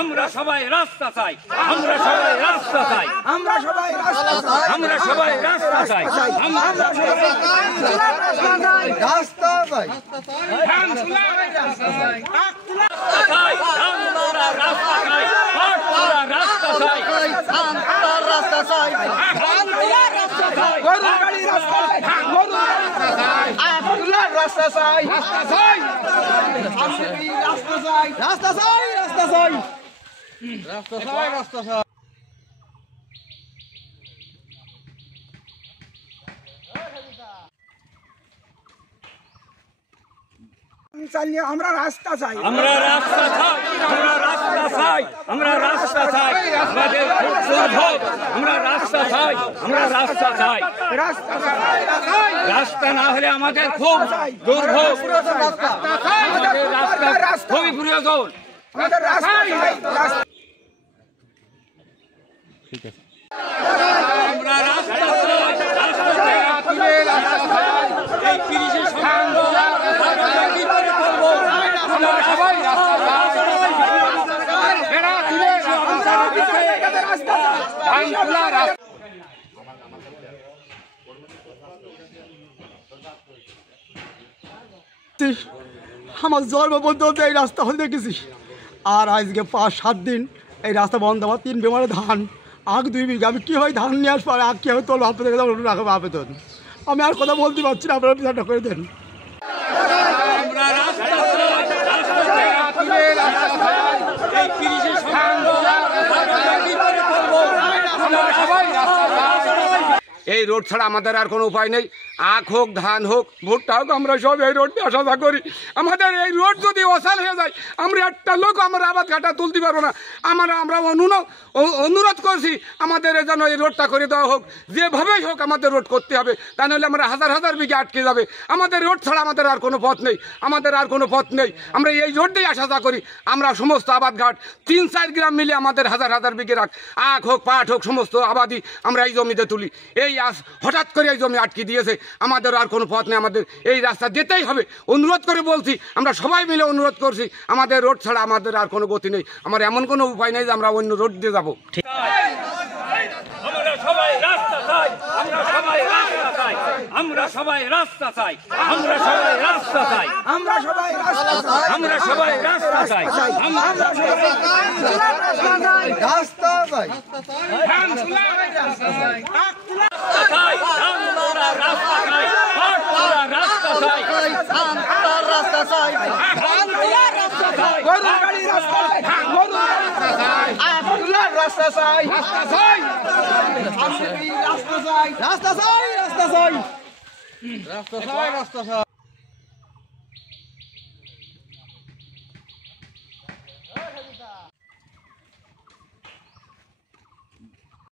আমরা সবাই রাস্তা চাই, আমরা সবাই রাস্তা চাই, আমরা সবাই রাস্তা চাই, আমরা সবাই রাস্তা চাই, আমরা সবাই রাস্তা চাই, ধান তুলা রাস্তা চাই, ধান তোলা রাস্তা চাই, পাট তোলা রাস্তা চাই, ধান তোলার রাস্তা চাই, ধান তোলা রাস্তা চাই, গরু গাড়ি রাস্তা চাই, গরু রাস্তা চাই, তোলার রাস্তা চাই, রাস্তা চাই, রাস্তা চাই, রাস্তা চাই, রাস্তা চাই, রাস্তা চাই, রাস্তা চাই। আমরা রাস্তা চাই, আমরা রাস্তা চাই, আমরা রাস্তা চাই, আমরা রাস্তা চাই, আমাদের খুব দুর্ভোগ, আমরা রাস্তা চাই, আমরা রাস্তা চাই, রাস্তা চাই, রাস্তা না হলে আমাদের খুব দুর্ভোগ, আমাদের রাস্তা খুবই প্রয়োজন। আমাদের রাস্তা চাই, রাস্তা আমরা রাস্তা চাই, রাস্তা চাই, এই ৩০-এর সংগ্রাম আমরা কি করে করবো? আমরা সবাই রাস্তা চাই, বেড়া তুলে সংসার দিতে ধান তোলা রাস্তা। আমার জন্ম পর্যন্ত এই রাস্তা হল দেখেছি, আর আজকে ৫-৭ দিন এই রাস্তা বন্ধ। আমার ৩ বিঘা ধান, আগ 2 বিঘা, আমি কীভাবে ধান নিয়ে আসবো, আর আগ কীভাবে তোলবো? আপনাদের রাখবো আবেদন, আমি আর কথা বলতে পারছি না, আপনারা বিচারটা করে দেন। আমরা রাস্তা চাই, রাস্তা চাই, এই ৩০-এর সংগ্রাম আমরা কি করে করবো? আমরা সবাই রাস্তা চাই। এই রোড ছাড়া আমাদের আর কোনো উপায় নেই। আখ হোক, ধান হোক, ভুট্টা হোক, আমরা সব এই রোড দিয়ে আসা যাওয়া করি। আমাদের এই রোড যদি অসাল হয়ে যায়, আমরা একটা লোক আমরা আবাদ ঘাটা তুলতে পারবো না। আমরা অনুরোধ করছি আমাদের যেন এই রোডটা করে দেওয়া হোক, যেভাবেই হোক আমাদের রোড করতে হবে, তা নাহলে আমরা হাজার হাজার বিঘা আটকে যাবে। আমাদের রোড ছাড়া আমাদের আর কোনো পথ নেই, আমাদের আর কোনো পথ নেই। আমরা এই রোড দিয়েই আসা যাওয়া করি। আমরা সমস্ত আবাদ ঘাট ৩-৪ গ্রাম মিলে আমাদের হাজার হাজার বিঘে আখ হোক, পাট হোক, সমস্ত আবাদি আমরা এই জমিতে তুলি। এই হঠাৎ করে এই জমি আটকে দিয়েছে, আমাদের আর কোনো পথ নেই, আমাদের এই রাস্তা যেতেই হবে। অনুরোধ করে বলছি, আমরা সবাই মিলে অনুরোধ করছি, আমাদের রোড ছাড়া আমাদের আর কোনো গতি নেই। আমার এমন কোনো উপায় নেই যে আমরা অন্য রোড দিয়ে যাবো। আমরা সবাই রাস্তা চাই, আমরা সবাই রাস্তা চাই, আমরা সবাই রাস্তা চাই, আমরা সবাই রাস্তা চাই, আমরা সবাই রাস্তা চাই, আমরা সবাই রাস্তা চাই, আমরা সবাই রাস্তা চাই, ধান তোলা রাস্তা চাই, আখ তোলা ধান তোলা রাস্তা চাই, পাট তোলা রাস্তা চাই, ধান তোলার রাস্তা চাই, ধান তোলা রাস্তা চাই, গরু গাড়ি রাস্তা চাই, গরু রাস্তা চাই, তোলার রাস্তা চাই, রাস্তা চাই, রাস্তা চাই, রাস্তা চাই, রাস্তা চাই, রাস্তা চাই, রাস্তা চাই।